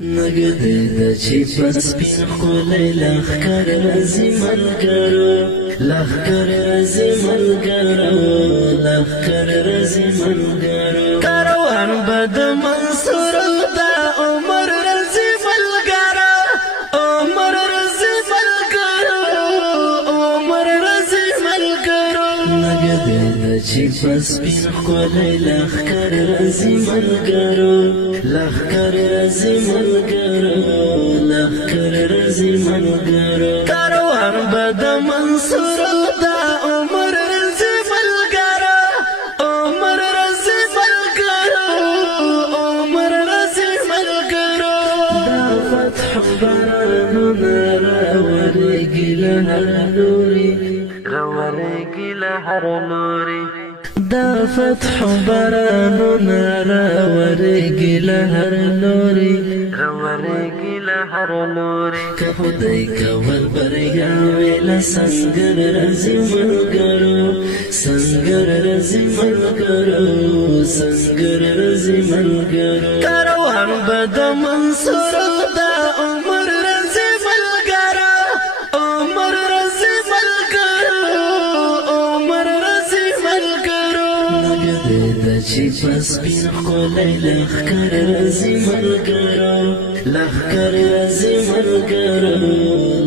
نګدې د چې پر سپین خولې لښکر راځي ملګرو لښکر راځي ملګرو لښکر راځي ملګرو کاروان به د منصور د عمر راځي ملګرو عمر راځي ملګرو عمر راځي ملګرو نګدې د چې پر سپین خولې لښکر راځي ملګرو لښکر راځي ملګرو لښکر راځي ملګرو کاروان به د منصور د عمر راځي ملګرو عمر راځي ملګرو عمر راځي ملګرو دا فتح بارانونه راورېږي له هر لوري راورېږي له هر لوري دا فتح بارانونه راورېږي له هر لوري راورېږي له هر لوري که خدای کول بریاوې له سنګر راځي ملګرو سنګر راځي ملګرو سنګر راځي ملګرو کاروان به د منصور د عمر راځي ملګرو عمر راځي ملګرو عمر راځي ملګرو نګدې د چې په سپین خولې لښکر راځي ملګرو لښکر راځي ملګرو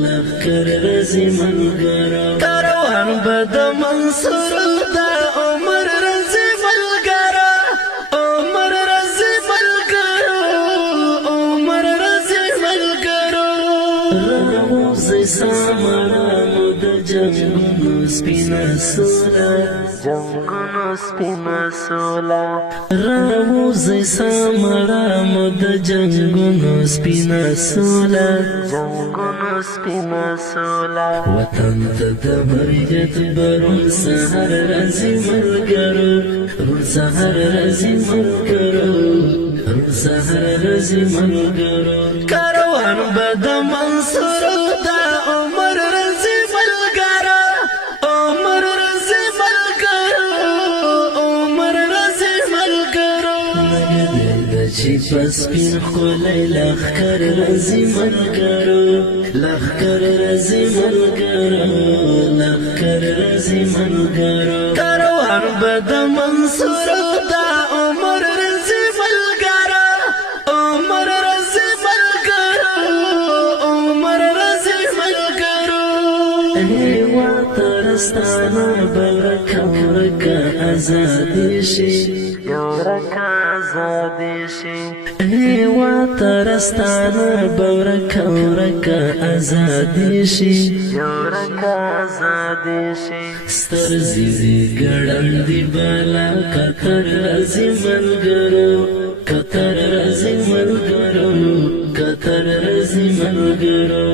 لښکر راځي ملګرو کاروان به د منصور د عمر راځي ملګرو عمر راځي ملګرو عمر راځي ملګرو راوځي سامانو د جنګونو سپینه سوله جنګونو سپینه سوله راوځي سامانو د جنګونو سپینه سوله جنګونو سپینه سوله وطن ته د بریت برون سهار راځي ملګرو روڼ سهار راځي ملګرو روڼ سهار راځي ملګرو کاروان به د منصور د عمر راځي ملګرو عمر راځي ملګرو عمر راځي ملګرو نګدې د چې په سپین خولې لښکر راځي ملګرو لښکر راځي ملګرو لښکر راځي ملګرو کاروان به د منصور د عمر راځي ملګرو عمر راځي ملګرو عمر راځي ملګرو هېواد رستانه به ورکه ورکه ازادي شي یو ورکه ازادي شي هېواد رستانه به ورکه ورکه ازادي شي یو ورکه ازادي شي ستر زیزي ګړندې بالا قطر راځي ملګرو قطر راځي ملګرو قطر راځي ملګرو